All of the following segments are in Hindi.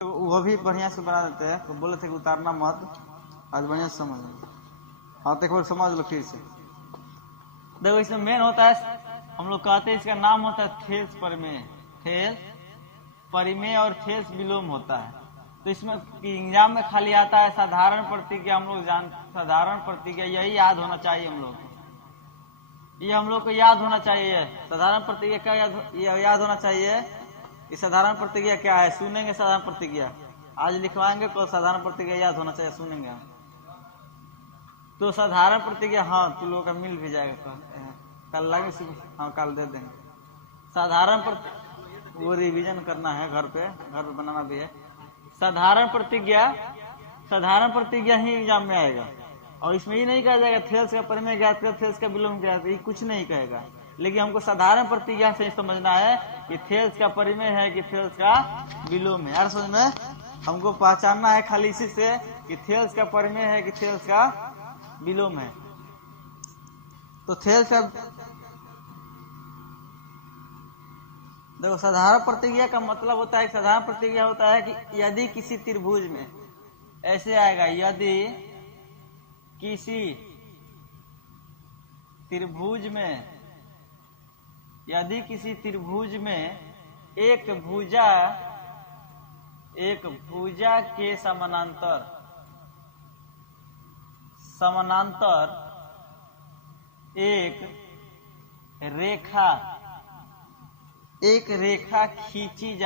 तो वो भी बढ़िया से बना देते हैं। तो बोले थे कि उतारना मत, आज बढ़िया से समझ लो। हाँ तो एक बार समझ लो फिर से। देखो इसमें मेन होता है, हम लोग कहते हैं इसका नाम होता है थेल्स परिमेय। थेल्स परिमेय और थेल्स विलोम होता है। तो इसमें एग्जाम में खाली आता है साधारण प्रतिज्ञा। हम लोग साधारण प्रतिज्ञा यही याद होना चाहिए हम लोग को। ये हम लोग को याद होना चाहिए। साधारण प्रतिज्ञा क्या याद होना चाहिए। ये साधारण प्रतिज्ञा क्या है, सुनेंगे साधारण प्रतिज्ञा आज लिखवाएंगे, तो साधारण प्रतिज्ञा याद होना चाहिए, सुनेंगे। तो साधारण प्रतिज्ञा हाँ तुम लोगों का मिल भी जाएगा कल लगे। हाँ कल दे देंगे साधारण वो रिवीजन करना है, घर पे बनाना भी है। साधारण प्रतिज्ञा ही एग्जाम में आएगा। और इसमें ये नहीं कहा जाएगा थेल्स का परिमेय ज्ञात कर, थेल्स का विलोम ज्ञात कर, ये कुछ नहीं कहेगा। लेकिन हमको साधारण प्रतिज्ञा से समझना है कि थेल्स का परिमेय है कि थेल्स का विलोम है। यार समझ में हमको पहचानना है खाली इसी से कि थेल्स का परिमेय है कि थेल्स का विलोम है। तो थेल्स का देखो साधारण प्रतिज्ञा का मतलब होता है, साधारण प्रतिज्ञा होता है कि यदि किसी त्रिभुज में ऐसे आएगा, यदि किसी त्रिभुज में एक भुजा के समानांतर एक रेखा खींची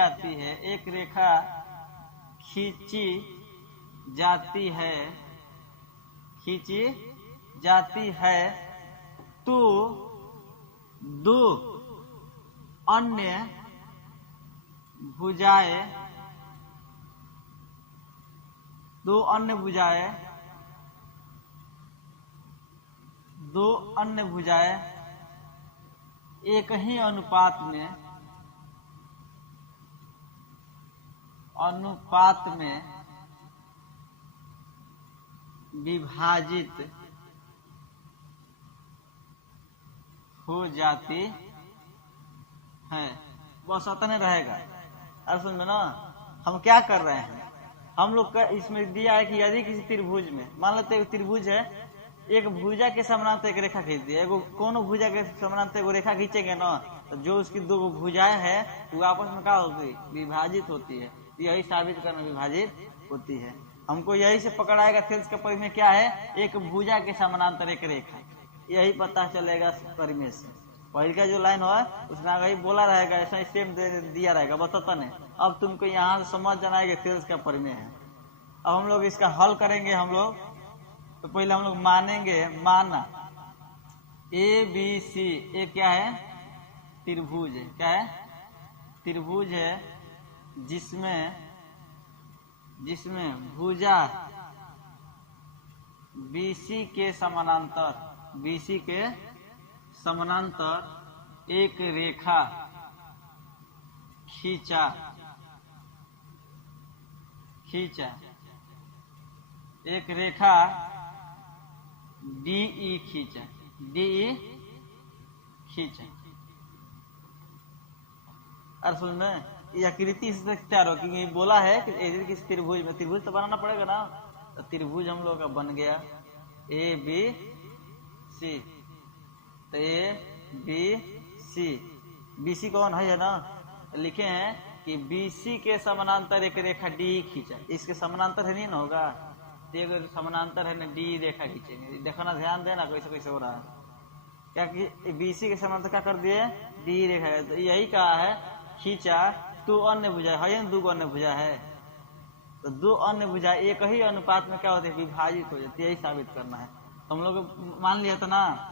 जाती है, तो दो अन्य भुजाएं एक ही अनुपात में विभाजित हो जाती है। बस उतना रहेगा। अब समझो ना हम क्या कर रहे हैं। हम लोग का इसमें दिया है कि यदि किसी त्रिभुज में, मान लेते एक त्रिभुज है, एक भुजा के समानांतर एक रेखा खींच दिया। कोनो भुजा के समानांतर एक रेखा खींचेंगे ना, तो जो उसकी दो भुजाएं हैं वो आपस में क्या होती, विभाजित होती है। यही साबित करना विभाजित होती है। हमको यही से पकड़ाएगा थेल्स का परिमेय क्या है, एक भुजा के समानांतर एक रेखा, यही पता चलेगा परिमेय से। पहले का जो लाइन है उसमें आगे बोला रहेगा, ऐसा सेम दिया रहेगा, बताता नहीं। अब तुमको यहाँ से समझ जाना है कि थेल्स का परिमेय है। अब हम लोग इसका हल करेंगे। हम लोग तो पहले हम लोग मानेंगे, माना ए बी सी ए क्या है, त्रिभुज है। क्या है, त्रिभुज है जिसमें भुजा BC के समानांतर एक रेखा खींचा एक रेखा DE खींचा। और सुन में ये आकृति से तैयार हो, क्योंकि बोला है कि किसी त्रिभुज में, त्रिभुज तो बनाना पड़ेगा ना। तो त्रिभुज हम लोग का बन गया ABC। तो ABC, BC कौन है ना, लिखे हैं कि BC के समानांतर एक रेखा D खींचा। इसके समानांतर है नहीं ना होगा, तो समानांतर है ना D रेखा खींचेंगे। देखो ना, ध्यान देना कैसे हो रहा है। क्या कि BC के समानांतर क्या कर दिए, D रेखा है। तो यही कहा है खींचा, तो अन्य भुजा है, दो अन्य भुजा है। तो दो अन्य भुजा एक ही अनुपात में क्या होते हैं, विभाजित हो जाती है। यही साबित करना है। तो हम लोग मान लिया था ना।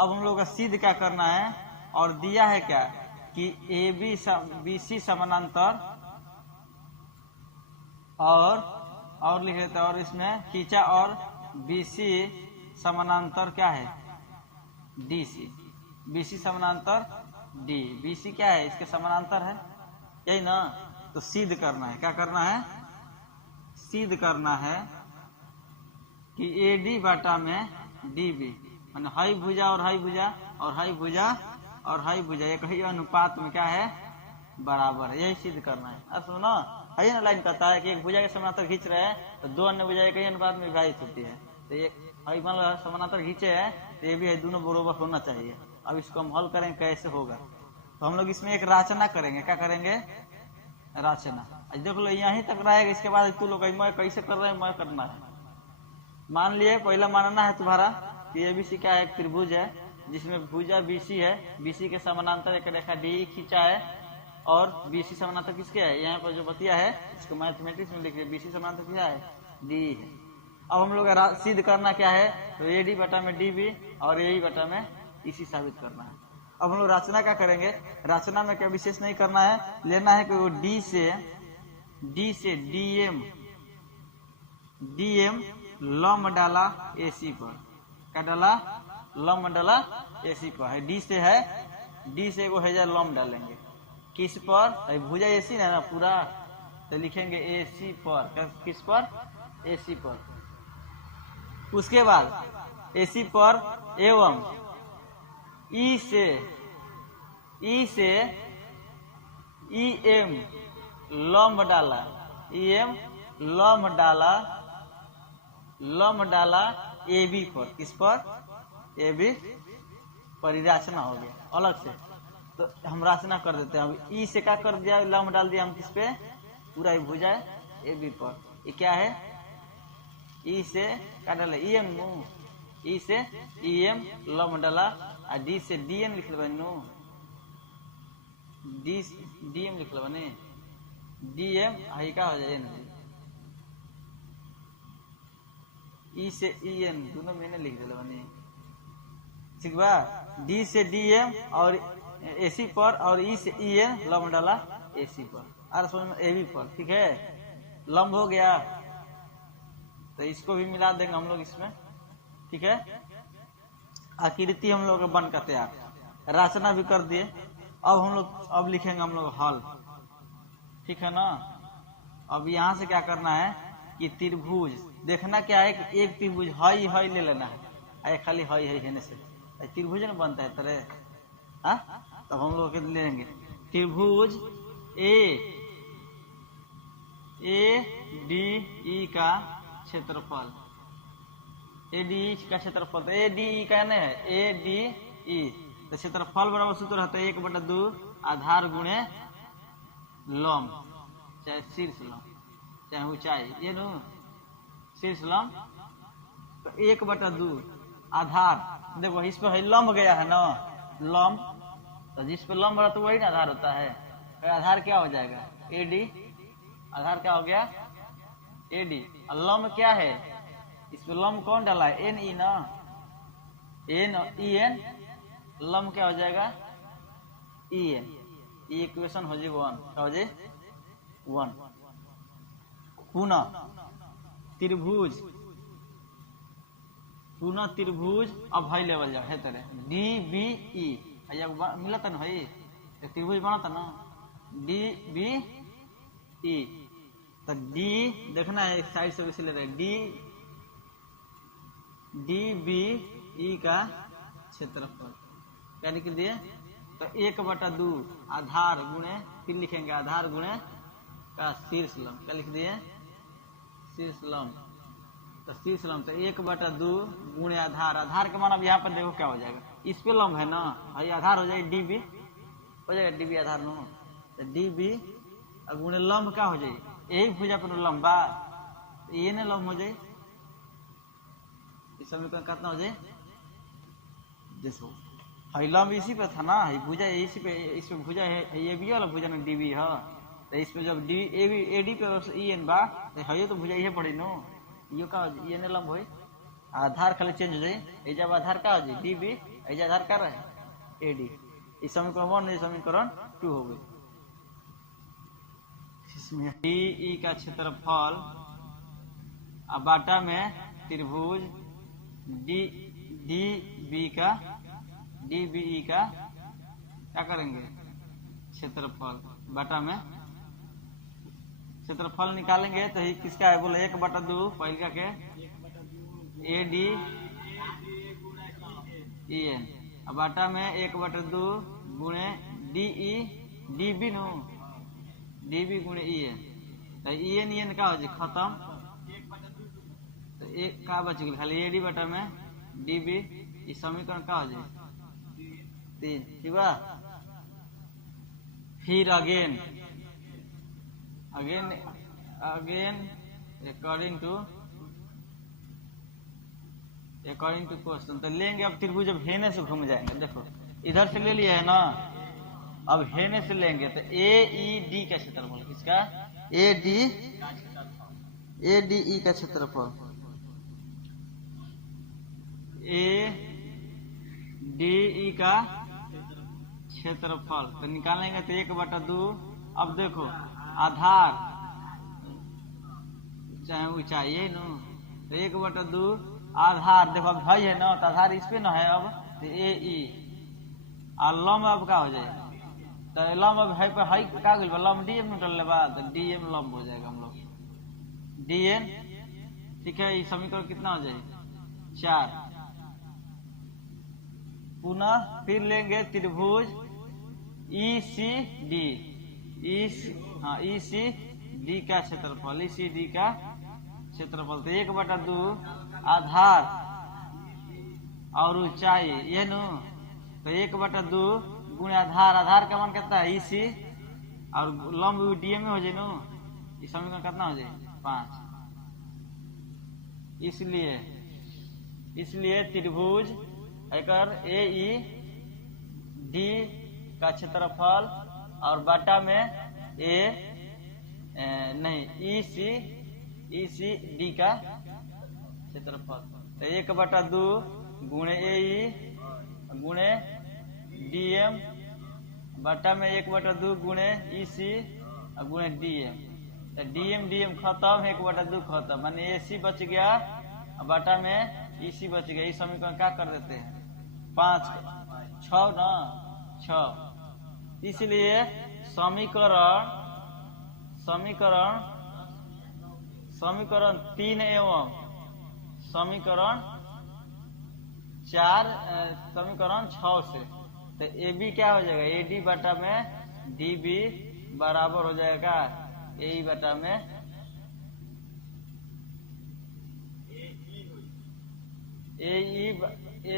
अब हम लोग का सिद्ध क्या करना है, और दिया है क्या कि BC समानांतर और लिख लेते हैं, और इसमें खींचा और BC समानांतर क्या है, DC। BC समानांतर D, BC क्या है, इसके समानांतर है, यही ना। तो सिद्ध करना है, क्या करना है, सिद्ध करना है कि AD बटा में DB, माने हाई भुजा और हाई भुजा और हाई भुजा और हाई भुजा एक ही अनुपात में क्या है, बराबर है। यही सिद्ध करना है। अब सुनो, है ना लाइन कहता है कि एक भुजा के समानांतर खींच रहे हैं तो दो अन्य भुजाएं कई अनुपात में विभाजित होती है। तो ये मान लो समानांतर खींचे हैं तो ये भी है, दोनों बरोबर होना चाहिए। अब इसको हम हल करेंगे कैसे होगा, तो हम लोग इसमें एक रचना करेंगे। क्या करेंगे? रचना। देख लो यहीं तक रहेगा, इसके बाद तू लोग मैं कैसे कर रहे हैं, मैं करना है। मान लिए पहला मानना है तुम्हारा कि एबीसी क्या है, एक त्रिभुज है जिसमें भुजा बीसी है, बीसी के समानांतर एक रेखा डी खींचा है और बीसी समानांतर किसके है, यहाँ पर जो बतिया है इसको मैथमेटिक्स में लिख रहे, बीसी समानांतर क्या है, डी है। अब हम लोग सिद्ध करना क्या है, तो एडी बटा में डीबी और एई बटा में इसी साबित करना है। अब हम लोग रचना क्या करेंगे, रचना में क्या विशेष नहीं करना है, लेना है कि वो डी से डीएम लंब डाला एसी पर। क्या डाला? लंब डाला एसी पर है, डी से एगो है लंब डालेंगे किस पर, भुजा एसी ना पूरा, तो लिखेंगे एसी पर। किस पर? एसी पर। उसके बाद एसी पर एवं ई से ईएम लंब डाला एबी पर। किस पर? एबी पर। रचना हो गया अलग से, तो हम रचना कर देते हैं। अब ई से क्या कर दिया, लंब डाल दिया हम किस पे, पूरा भुजा एबी पर। ये क्या है, ई से क्या डाला, ईएम नु, ई से ईएम लंब डाला और डी से डीएम लिख लेबा नु, डीएम लिख लेबा ने, डीएम आई का हो जाए ना, ई से ईएम दोनों मैंने लिख दिला बने, ठीक बा। डी से डीएम और एसी पर और ई से ईएम लंब डाला एसी पर और समझ में एबी पर। ठीक है, लंब हो गया, तो इसको भी मिला देंगे हम लोग इसमें। ठीक है, आकृति हम लोग बन कर तैयार, रचना भी कर दिए। अब हम लोग लिखेंगे हम लोग हल। ठीक है ना। अब यहाँ से क्या करना है कि त्रिभुज देखना क्या है कि एक त्रिभुज हई हई ले लेना है, खाली हई हई हेने से त्रिभुज न बनता है तरह। हाँ, तब हम लोग ले लेंगे त्रिभुज ए डी ई का क्षेत्रफल, ए डी ई का क्षेत्रफल, ए डी ई का नहीं है, ए डी ई, तो क्षेत्रफल बराबर सूत्र रहता है 1/2 आधार गुणे लंब, चाहे शीर्ष लंब चाहे ऊंचाई, ये नो शीर्ष लंब, तो 1/2 आधार। देखो इस पे लंब गया है ना, लंब, तो जिस पे लंब रहा तो वही ना आधार होता है। तो आधार क्या हो जाएगा, ए डी, आधार क्या हो गया, ए डी। और लंब क्या है, इस पे लंब कौन डाला है, एन ई ना, एन ई एन, लंब क्या हो जाएगा, ई एन। ये इक्वेशन हो जाए 1, क्या हो जाए 1। पुनः त्रिभुज अब हाई लेवल जाओ है तरह डी बी ई मिला था ना भाई, त्रिभुज बना था ना डी बी ई, तो डी देखना है एक साइड से ले रहे डी बी ई का क्षेत्रफल क्या लिख दिए, तो 1/2 आधार गुणे, फिर लिखेंगे आधार गुणे का शीर्ष लंब, क्या लिख दिए शीर्ष लंब, तो शीर्ष लंब, तो 1/2 गुणे आधार, आधार का मान अब यहाँ पर देखो क्या हो जाएगा, इस पे लंब है ना, भाई आधार हो जाएगा डीबी, हो जाएगा डीबी आधार नो, तो डीबी गुणे लंब क्या हो जाए, यही भुजा पर लंबा, ये ना लंब हो जाए, इस समीकरण कितना हो जाए, देखो हाई लंब इसी पे था ना, भुजा इसी पे, इस पे भुजा है ये भी वाला भुजा में डीबी है, तो इसमें जब D A B A D पे ई एन बा है तो भुजा ये पड़ी नो, यो का ये ने लंब होई, आधार खाली चेंज हो जाए, ए जब आधार का हो जाए डीबी, ए जब आधार का रहे एडी, इस समीकरण 1 नहीं समीकरण 2 हो गई। इसमें डी ई का क्षेत्रफल अब बाटा में त्रिभुज डी बी ई का क्या करेंगे क्षेत्रफल बाटा में क्षेत्रफल निकालेंगे, तो किसका है बोले 1/2 पहले का के ए डी ई एन, अब बाटा में 1/2 गुणे D E D B no, D B गुणे ई एन, तो EN का हो जाए खत्म, तो एक का बच गया खाली AD बटा में DB। इस समीकरण का हो जाए 3, ठीक बा। फिर अगेन अकॉर्डिंग टू क्वेश्चन तो लेंगे। अब त्रिभुज अब हेने से घूम जाएंगे, देखो इधर से ले लिया है ना, अब हेने से लेंगे तो AED का क्षेत्रफल, किसका ADE का क्षेत्रफल, ADE का क्षेत्रफल तो निकालेंगे तो 1/2। अब देखो आधार चाहे ऊंचाई है न, तो 1/2 आधार, देखो अब है ना, तो आधार इस पे न है, अब तो AE और लंब अब का हो जाएगा, तो लंब अब है पे है का गइल बा, लंब DM निकल ले बा, तो DM लंब हो जाएगा हम लोग DN, ठीक है। ये समीकरण कितना हो जाएगा 4। पुनः फिर लेंगे त्रिभुज ECD, ECD का क्षेत्रफल, ECD का क्षेत्रफल तो 1/2 आधार और ऊंचाई ये नु, तो 1/2 गुणे आधार का मान कितना है EC और लंब DM में हो जाए नु, इस समीकरण कितना हो जाए 5। इसलिए त्रिभुज एकर AED का क्षेत्रफल और बटा में ECD का क्षेत्रफल तो 1/2 गुणे AE गुणे DM बटा में 1/2 गुणे EC और गुणे DM, तो DM खत्म, 1/2 खत्म, माने AC बच गया बटा में EC बच गया। इस समीकरण क्या कर देते हैं 5 6 ना 6। इसलिए समीकरण 3 एवं समीकरण 4 समीकरण 6 से तो AB क्या हो जाएगा AD बटा में DB बराबर हो जाएगा AE बटा में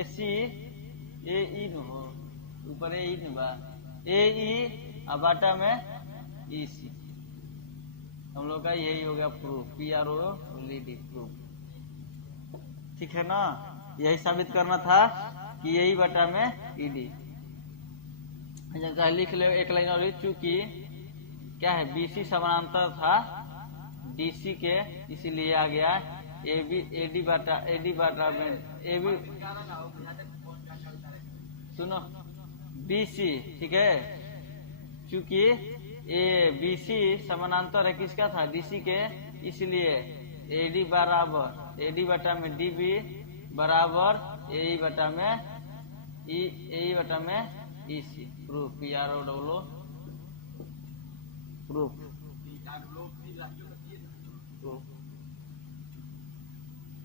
AC AE न हो ऊपर AE न बा AE और बटा में EC। हम लोग का यही हो गया प्रूफ, PROLD प्रूफ, ठीक है ना। यही साबित करना था कि यही बटा में ED। लिख ले एक लाइन और, चूंकि क्या है BC समानांतर था DC के, इसीलिए आ गया AD बटा में AB। सुनो BC, ठीक है, चूंकि BC समानांतर है किसका था DC के, इसलिए AD बटा में DB बराबर AE बटा में EC। प्रूफ PROLO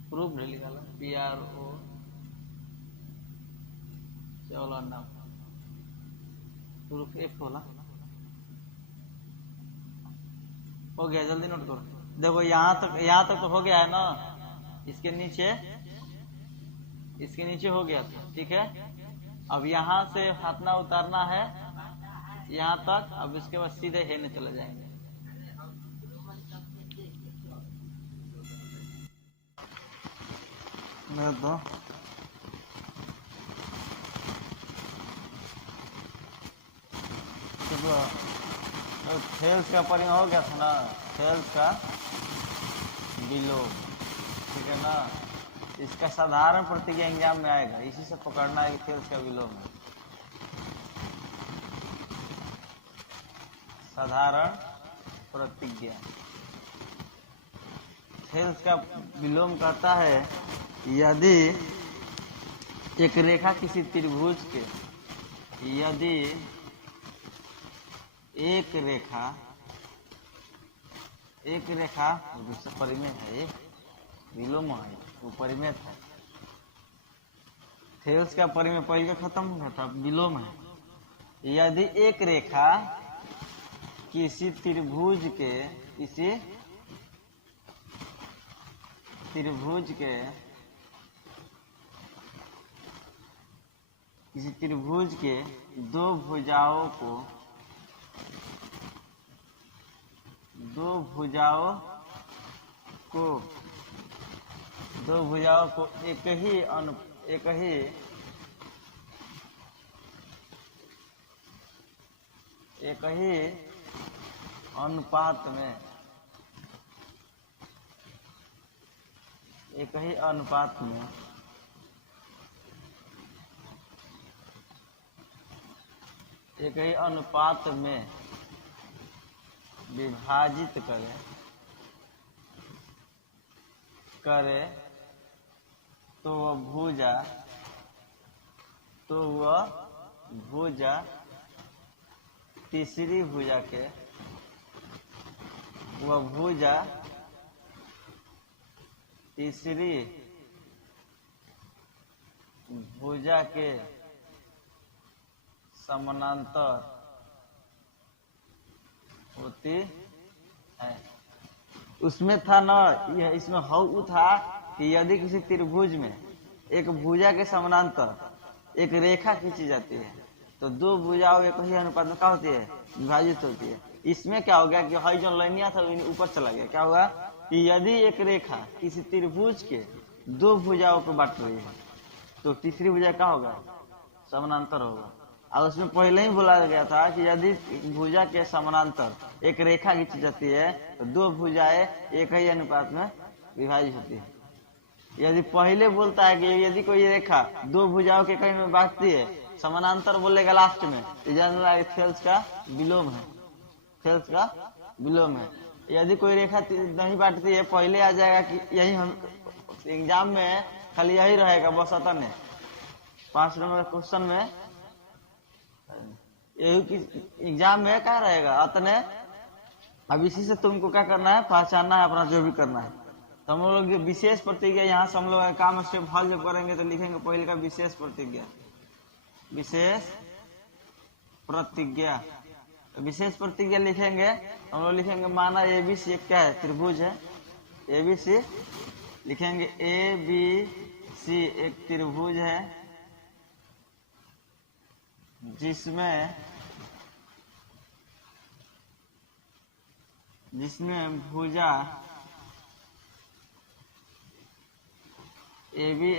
प्रूफ निकाला PRO। चलो नाम प्रूफ F होला हो गया, जल्दी नोट करो। देखो यहाँ तक तो हो गया है ना, इसके नीचे हो गया था, ठीक है। अब यहाँ से हाथना उतारना है यहाँ तक, अब इसके बाद सीधे हेने चले जाएंगे। तो थेल्स का परिमाण हो गया था ना, थेल्स का विलोम, ठीक है ना। इसका साधारण प्रतिज्ञा एग्जाम में आएगा, इसी से पकड़ना है कि थेल्स का विलोम है। साधारण प्रतिज्ञा थेल्स का विलोम कहता है यदि एक रेखा किसी त्रिभुज के, यदि एक रेखा दूसरा परिमेय है, विलोम है, वो परिमेय है। थेल्स का परिमेय पहले खत्म हो था, विलोम है। यदि एक रेखा किसी त्रिभुज के किसी त्रिभुज के दो भुजाओं को एक ही अनुपात में विभाजित करे तो वह भुजा तीसरी भुजा के समानांतर होती है। उसमें था ना, यह इसमें हऊ था कि यदि किसी त्रिभुज में एक भुजा के समानांतर एक रेखा खींची जाती है तो दो भुजाओं एक ही अनुपात में क्या होती है, विभाजित होती है। इसमें क्या हो गया कि हई जो लाइनिया था ऊपर चला गया। क्या हुआ कि यदि एक रेखा किसी त्रिभुज के दो भुजाओं को बांट रही है तो तीसरी भुजा क्या होगा, समानांतर होगा। और उसमें पहले ही बोला गया था कि यदि भुजा के समानांतर एक रेखा खींची जाती है तो दो भुजाएं एक ही अनुपात में विभाजित होती है। यदि पहले बोलता है कि यदि कोई रेखा दो भुजाओं के कहीं में बांटती है, समानांतर बोलेगा लास्ट में, थेल्स का विलोम है। यदि कोई रेखा नहीं बांटती है, पहले आ जाएगा कि यही हम एग्जाम में खाली यही रहेगा बस। अतः ने 5 नंबर क्वेश्चन में यही एग्जाम में क्या रहेगा, अतने। अब इसी से तुमको क्या करना है, पहचानना है अपना जो भी करना है। तो हम लोग विशेष प्रतिज्ञा यहाँ से हम लोग काम स्टेप हल जब करेंगे तो लिखेंगे पहले का विशेष प्रतिज्ञा। विशेष प्रतिज्ञा लिखेंगे, हम लोग लिखेंगे माना एबीसी एक क्या है, त्रिभुज है। एबीसी लिखेंगे, एबीसी एक त्रिभुज है जिसमें भुजा एबी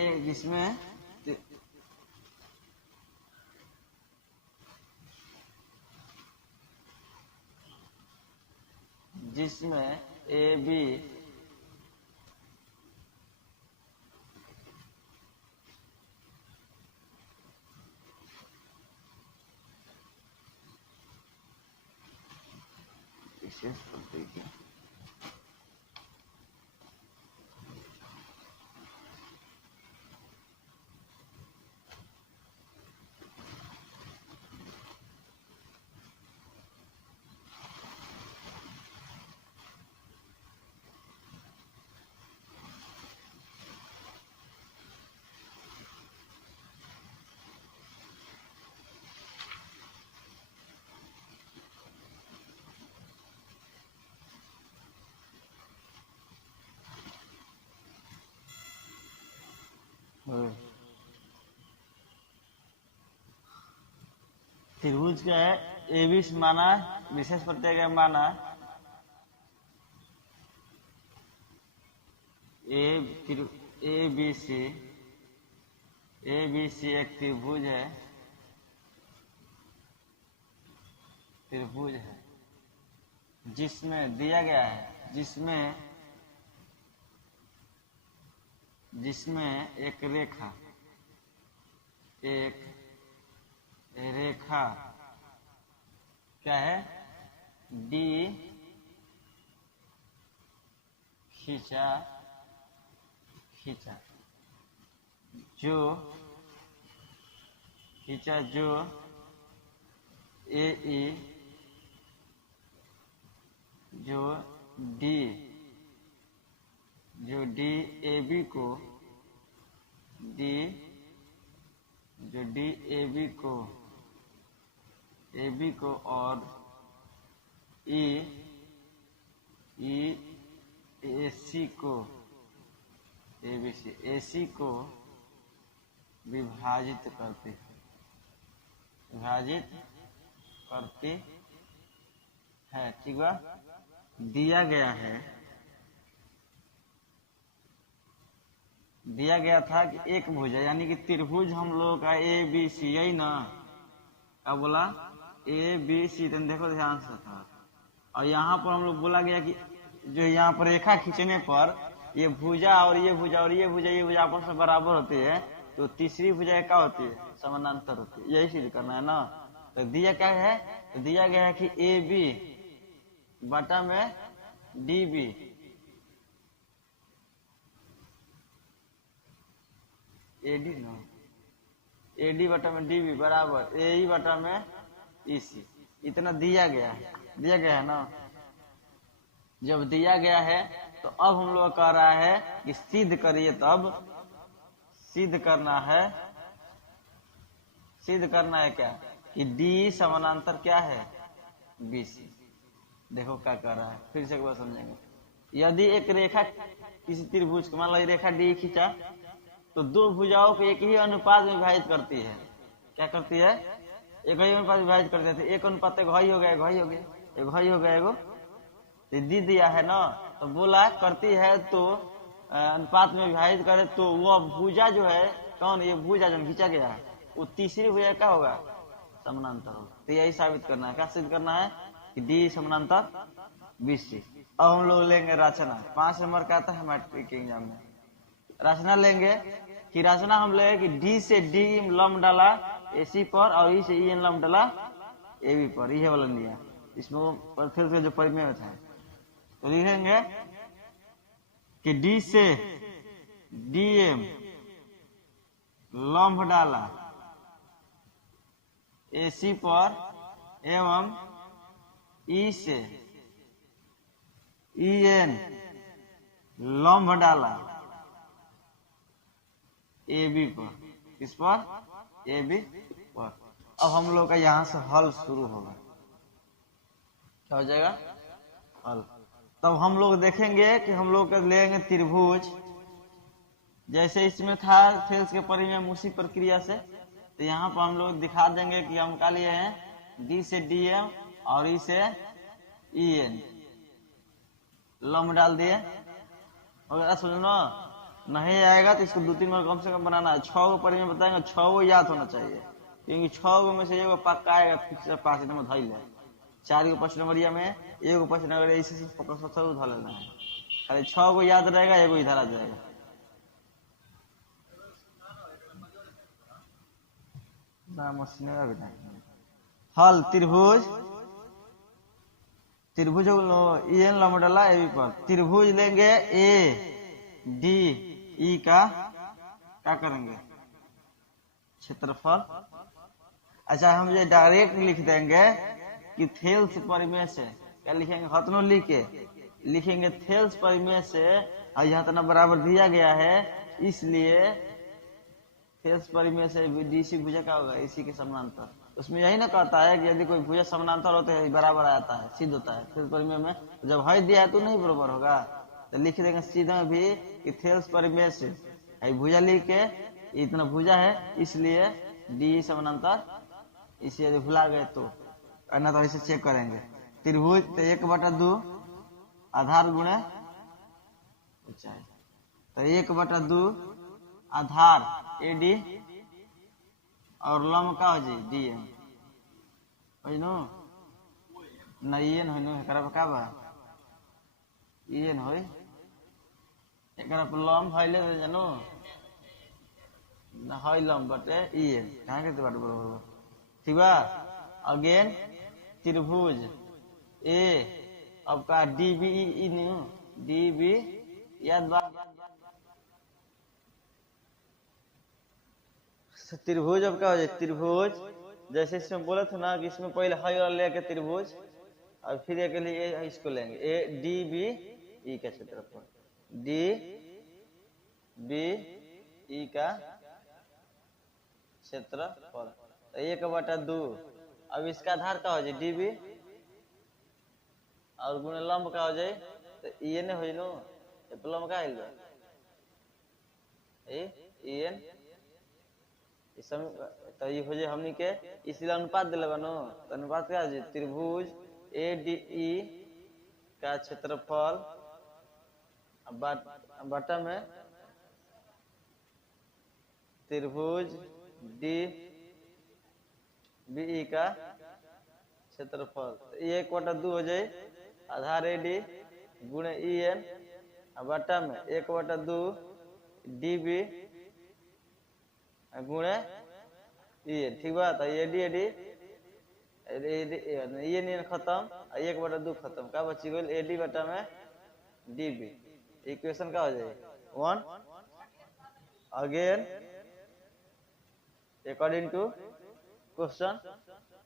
जिसमें एबी विशेष प्रतिज्ञा। त्रिभुज क्या है, एबी माना विशेष प्रतिज्ञा माना एबीसी एक त्रिभुज है जिसमें दिया गया है, जिसमें एक रेखा क्या है, डी खींचा जो ए जो डी एबी को एबी को और ई एसी को ABC AC को विभाजित करती है। ठीक बा, दिया था कि एक भुजा यानी कि त्रिभुज हम लोग का ABC, यही ना क्या बोला, ABC। तो देखो ध्यान से था, और यहाँ पर हम लोग बोला गया कि जो यहाँ पर रेखा खींचने पर ये भुजा और ये भुजा और ये भुजा आपस में बराबर होती है, तो तीसरी भुजा क्या होती है, समानांतर होती है। यही चीज करना है ना। तो दिया क्या है, तो दिया गया है कि AB बटा में DB, AD बटा में DB बराबर AE बटा में EC। इतना दिया गया है ना। जब दिया गया है तो अब हम लोग कह रहा है कि सिद्ध करिए। तब सिद्ध करना है क्या, कि D समानांतर क्या है, BC। देखो क्या कर रहा है, फिर से एक बार समझेंगे। यदि एक रेखा किसी त्रिभुज को, मान लो रेखा D खींचा, तो दो भुजाओं को एक ही अनुपात में विभाजित करती है। क्या करती है, एक ही अनुपात विभाजित कर देती है। एक अनुपात एक घई हो गया, एगो दी दिया है ना। तो बोला करती है तो अनुपात में विभाजित करे तो वो भुजा जो है, कौन, ये भुजा जो खींचा गया है, वो तीसरी भुजा क्या होगा, समानांतर होगा। तो यही साबित करना है। क्या सिद्ध करना है, कि D समानांतर BC। अब हम लोग लेंगे रचना। 5 नंबर का आता है मैट्रिक के एग्जाम में। रचना लेंगे कि रचना हम लेंगे कि D से D लंब डाला AC पर, और E से E लंब डाला AB पर। यह वाला लिया, इसमें फिर से जो परिमेय में था। तो लिखेंगे कि D से DM लंब डाला AC पर, एवं E से EN लंब डाला AB पर। किस पर, AB पर। अब हम लोग का यहाँ से हल शुरू होगा। क्या हो जाएगा, हल। तब हम लोग देखेंगे कि हम लोग लेंगे त्रिभुज, जैसे इसमें था थेल्स के परिमेय उसी प्रक्रिया से। तो यहाँ पर हम लोग दिखा देंगे कि हम क्या लिए हैं, D से DM और E से EN लंब डाल दिए। और सुनो, नहीं आएगा तो इसको 2-3 बार कम से कम बनाना है। 6 गो परिमेय बताएंगे, 6 गो याद होना चाहिए, क्योंकि 6 गो में से एगो पक्का आएगा, फिक्स 5 नंबर धैल है। 4 गो 5 नंबरिया में एगो 5 नंबर, इसे पकड़ सब धर लेना है। खाली 6 गो याद रहेगा, एगो इधर आ जाएगा। हल त्रिभुज EN लंब डाला AB पर। त्रिभुज लेंगे ADE का क्या करेंगे, क्षेत्रफल। अच्छा, हम ये डायरेक्ट लिख देंगे कि थेल्स परिमेय से, क्या लिखेंगे, हतनों लिखेंगे थेल्स परिमेय से, और यहाँ तना बराबर दिया गया है, इसलिए थेल्स परिमेय से DC भुजा क्या होगा, AC के समानांतर। उसमें यही ना कहता है कि यदि कोई भुजा समानांतर होते हैं बराबर आता है, सिद्ध होता है। थेल्स परिमेय में जब है दिया है तो नहीं बराबर होगा, तो लिख देंगे सीधा भी कि थेल्स परिमेय से भुजा लिख के, इतना भुजा है इसलिए D समानांतर, इसे यदि भुला गए तो ना, तो इसे चेक करेंगे। त्रिभुज तो 1/2 आधार गुणे ऊंचाई, तो 1/2 आधार AD और लंब का हो जी DM हो ना, EN हो एकरा पर का बा, EN हो एकरा पर लंब हइले जानो ना, हई लंब बटे EN कहाँ के बात बराबर। ठीक बा। अगेन त्रिभुज A, अब का DB याद बा। त्रिभुज अब क्या हो जाए, त्रिभुज जैसे इसमें बोला था ना कि इसमें पहले हाई वाला लेके त्रिभुज, और फिर एक लिए इसको लेंगे DBE का क्षेत्रफल, DBE का क्षेत्रफल 1/2। अब इसका आधार क्या हो जाए DB, और गुणे लंब का हो जाए तो ई ने होई नो ए प्लम का आइल बा ए ई एन इस समय तो ये हो जाए हमनी के इसलिए अनुपात दिले बनो तो अनुपात क्या है त्रिभुज ए डी ई का क्षेत्रफल बटा में त्रिभुज डी बी का क्षेत्रफल तो 1/2 हो जाए आधार ए डी गुणे ई एन बटा में 1/2 डी बी गुणे ई एन ठीक बात है ए डी ये नहीं खत्म 1/2 खत्म का बची गई ए डी बटा में डी बी इक्वेशन का हो जाए 1 अगेन अकॉर्डिंग टू क्वेश्चन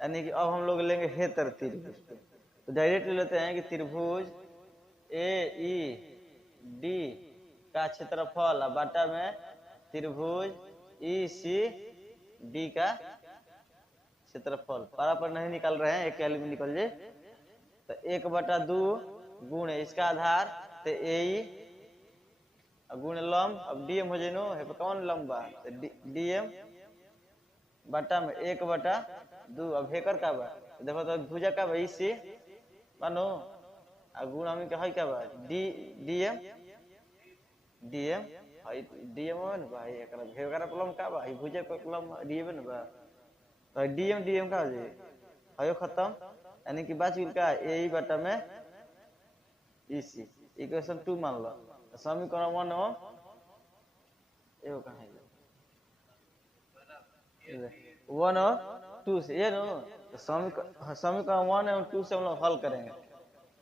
यानी कि अब हम लोग लेंगे हेतर त्रिभुज तो डायरेक्ट लेते हैं कि त्रिभुज ए ई डी का क्षेत्रफल बाटा में त्रिभुज ई सी डी का क्षेत्रफल पारा पर नहीं निकल रहे हैं एक कैलरी में निकल जाए तो 1/2 गुण है इसका आधार तो ए गुण लंब अब डीएम हो जाए है कौन लंबा तो डीएम बटा में 1/2 अब हेकर का बा देखो तो भुजा का बा इसी मानो गुण हम के है का बा डीएम डीएम है डीएम है ना भाई एकरा हेकर लंब का बा भुजा को लंब डीएम ना बा तो डीएम का हो जाए है खत्म यानी कि बच गया का ए बटा में इसी इक्वेशन 2 मान लो समीकरण 1 हो एगो कहां है 1 और 2 से ये नो तो समीकरण 1 और 2 से हम लोग हल करेंगे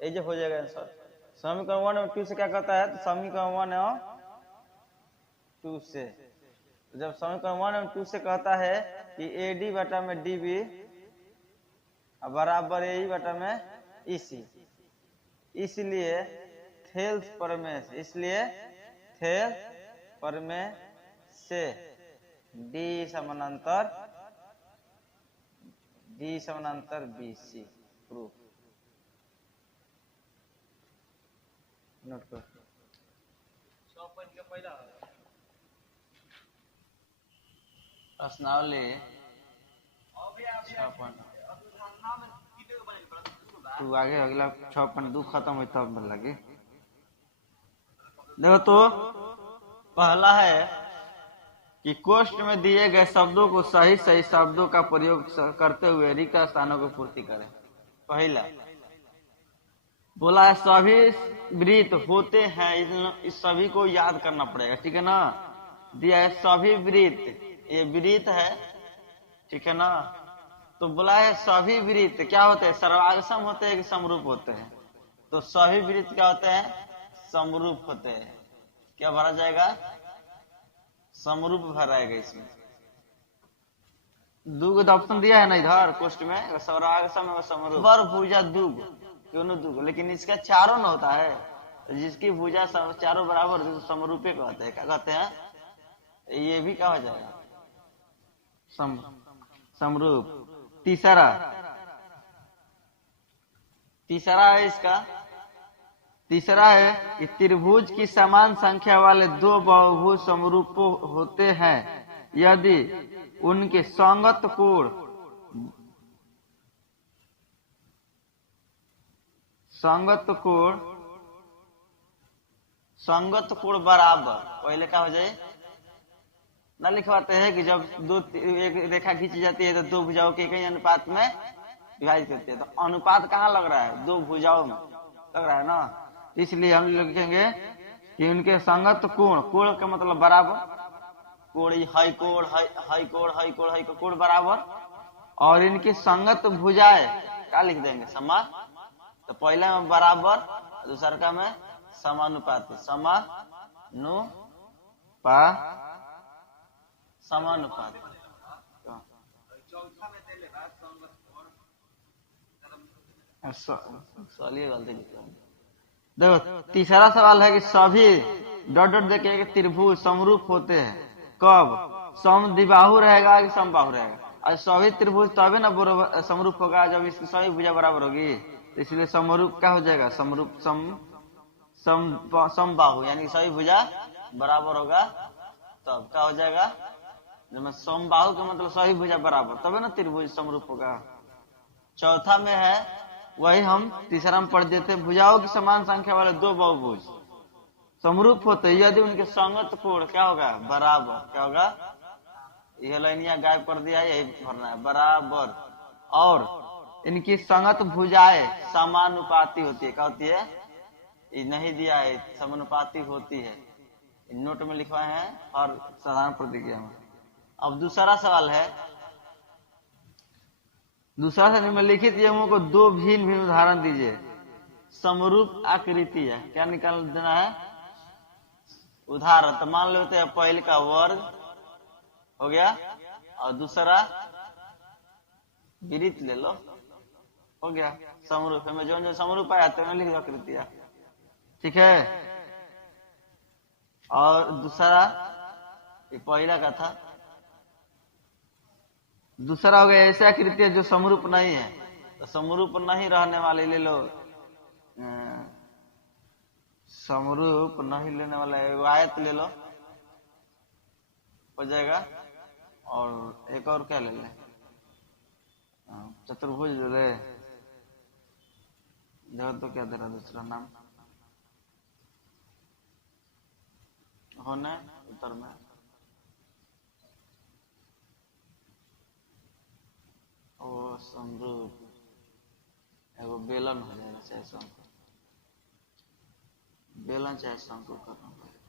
ये जो हो जाएगा आंसर समीकरण 1 और 2 से क्या करता है तो समीकरण 1 और 2 से जब समीकरण 1 और 2 से कहता है कि ए डी बटा में डी बी बराबर ए बटा में इसी इसलिए थेल्स प्रमेय से डी समानांतर बीसी प्रूफ नोट कर 6 पॉइंट का पहला प्रश्नावली तू आगे अगला 6.2 खत्म हो तब लगे देखो तो पहला है कि कोष्ठ में दिए गए शब्दों को सही शब्दों का प्रयोग करते हुए रिक्त स्थानों को पूर्ति करें पहला बोला है सभी वृत्त होते हैं इस सभी को याद करना पड़ेगा ठीक है ना दिया है सभी वृत्त ये वृत्त है ठीक है ना तो बोला है सभी वृत्त क्या होते हैं सर्वागसम होते हैं कि समरूप होते हैं तो सभी वृत्त क्या होते हैं समरूप होते हैं क्या भरा जाएगा समरूप भराएगा इसमें दुग ऑप्शन दिया है ना इधर कोष्ट में सर्वागसम और समरूप बर भुजा दुग दोनों दुग लेकिन इसका चारों न होता है जिसकी भुजा चारों बराबर समरूपे कहते हैं क्या कहते हैं ये भी क्या हो जाएगा समरूप तीसरा है इसका तीसरा है कि त्रिभुज की समान संख्या वाले दो बहुभुज समरूप होते हैं यदि उनके संगत कोण बराबर पहले क्या हो जाए ना लिखवाते हैं कि जब एक रेखा खींची जाती है तो दो भुजाओं के कई अनुपात में विभाजित करते हैं तो अनुपात कहाँ लग रहा है दो भुजाओं में लग रहा है ना इसलिए हम लिखेंगे कि उनके संगत कोण का मतलब बराबर कोण बराबर और इनकी संगत भुजाएं क्या लिख देंगे समान तो पहले में बराबर दूसरा का में समानुपाती समानुपात देखो तीसरा सवाल है कि सभी डॉट देखिए त्रिभुज समरूप होते हैं कब समद्विबाहु रहेगा कि समबाहु रहेगा और सभी त्रिभुज तभी ना समरूप होगा जब इसकी सभी भुजा बराबर होगी तो इसलिए समरूप क्या हो जाएगा समरूप समबाहु यानी सभी भुजा बराबर होगा, तब क्या हो जाएगा, जब समबाहु का मतलब सभी भुजा बराबर, तब है ना त्रिभुज समरूप होगा। चौथा में है वही हम तीसरा में पढ़ देते, भुजाओं की समान संख्या वाले दो बहुभुज समरूप होते यदि उनके संगत कोण क्या होगा, बराबर। क्या होगा, यह लाइनिया गायब कर दिया, यही भरना है, बराबर। और इनकी संगत भुजाएं समानुपाती होती है। क्या होती है, ये नहीं दिया है, समानुपाती होती है, नोट में लिखवाए हैं और साधारण प्रतिक्रिया में। अब दूसरा सवाल है, दूसरा से निम्नलिखित नियमों को दो भिन्न भिन्न उदाहरण दीजिए। समरूप आकृति है, क्या निकाल देना है, उदाहरण। तो मान लेते हैं पहले का वर्ग हो गया और दूसरा विरित ले लो, हो गया समरूप में। जो जो समरूप आया तो लिख दो आकृतियां, ठीक है। और दूसरा ये पहला का था, दूसरा हो गया ऐसी आकृतियां जो समरूप नहीं है, तो समरूप नहीं रहने वाले ले लो, समरूप नहीं लेने वाला आयत ले लो, हो जाएगा। और एक और क्या ले ले, चतुर्भुज ले ले, जगह तो क्या दे रहा दूसरा नाम, होने उत्तर में वो समरूप एगो बेलन हो जाएगा, चाहे शंकु, बेलन चाहे शंकु करना पड़ेगा।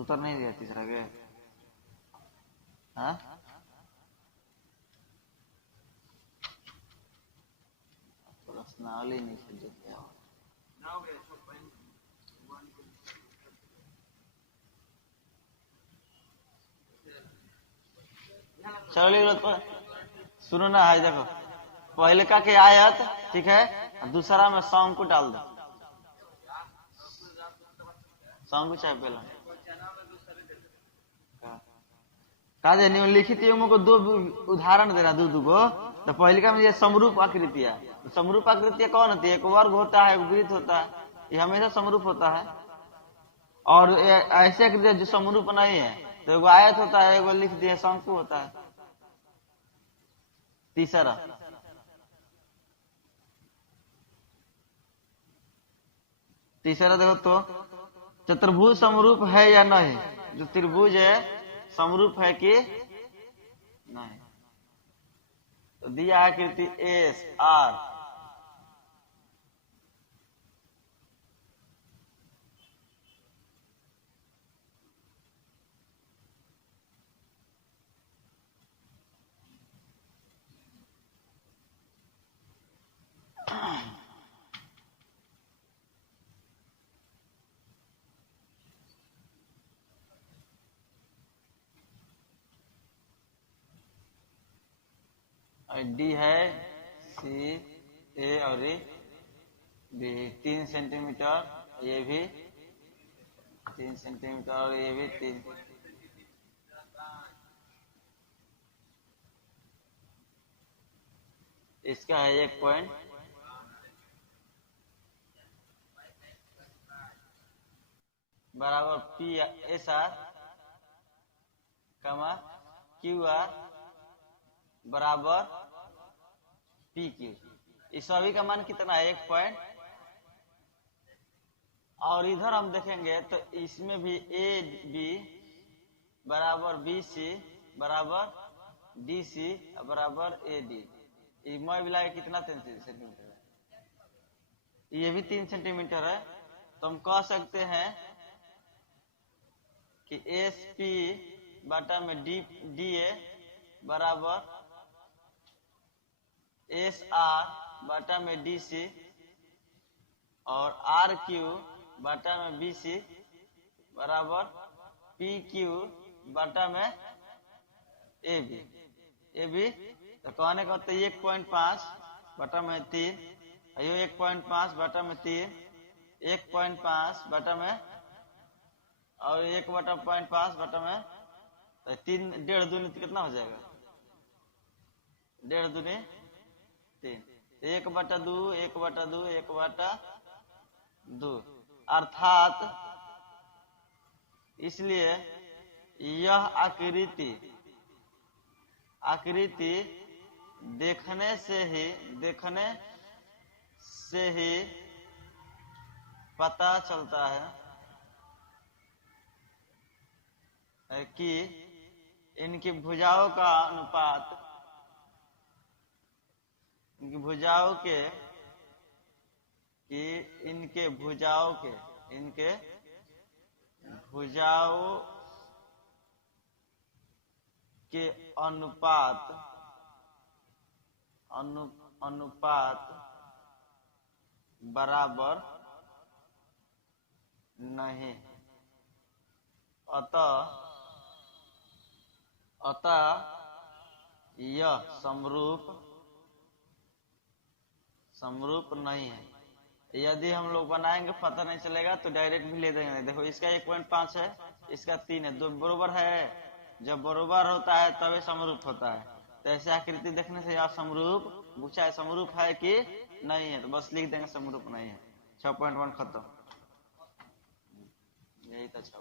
उत्तर नहीं दिया तीसरा के, हाँ प्रश्नावली नहीं समझे क्या हो। चलो सुनो ना, है देखो पहले का के आयत, ठीक है, दूसरा में शंकु डाल दो, शंकु चाहे बेलन। काजे निम्नलिखित नियमों को दो उदाहरण देना, दो को। तो पहले का में ये समरूप आकृतियां, समरूप आकृतियां कौन होती है, एक वर्ग होता है, एक वृत्त होता है, ये हमेशा समरूप होता है। और ऐसे आकृतियां जो समरूप नहीं है, तो एगो आयत होता है, एगो लिख दिए शंकु होता है। तीसरा देखो तो, चतुर्भुज समरूप है या नहीं, जो त्रिभुज है समरूप है कि नहीं। तो दिया है आकृति एस आर, डी है सी ए और बी 3 सेंटीमीटर, ये भी 3 सेंटीमीटर और ये भी 3। इसका है 1 पॉइंट बराबर पी एस आर कमा क्यू आर बराबर पी क्यू। इस सभी का मान कितना है, 1 पॉइंट। और इधर हम देखेंगे तो इसमें भी ए बी बराबर बी सी बराबर डी सी बराबर ए डी। मैं मिला कितना सेंटीमीटर है, ये भी 3 सेंटीमीटर है। तो हम कह सकते हैं कि एस पी बटा में डी ए बराबर एस आर बटा में डी सी और आर क्यू बटा में बी सी बराबर पी क्यू बटा में ए बी। तो कहने का 1.5 बटा में 3, 1.5 बटा में 3, 1.5 बटा में और 1/5 बटा में 3, 1.5 दूनी कितना हो जाएगा, 1.5 दूनी 3, 1/2, 1/2, 1/2, दूर, अर्थात इसलिए यह आकृति देखने से ही पता चलता है कि इनकी भुजाओं का अनुपात इनके भुजाओं के अनुपात बराबर नहीं। अतः यह समरूप नहीं है। यदि हम लोग बनाएंगे पता नहीं चलेगा तो डायरेक्ट भी ले देंगे। देखो इसका 1.5 है, इसका 3 है, दो बरोबर है। जब बरोबर होता है तभी समरूप होता है। तो ऐसे आकृति देखने से आप समरूप पूछा है, समरूप है कि नहीं है, तो बस लिख देंगे समरूप नहीं है। 6.1 खत्म। यही था 6।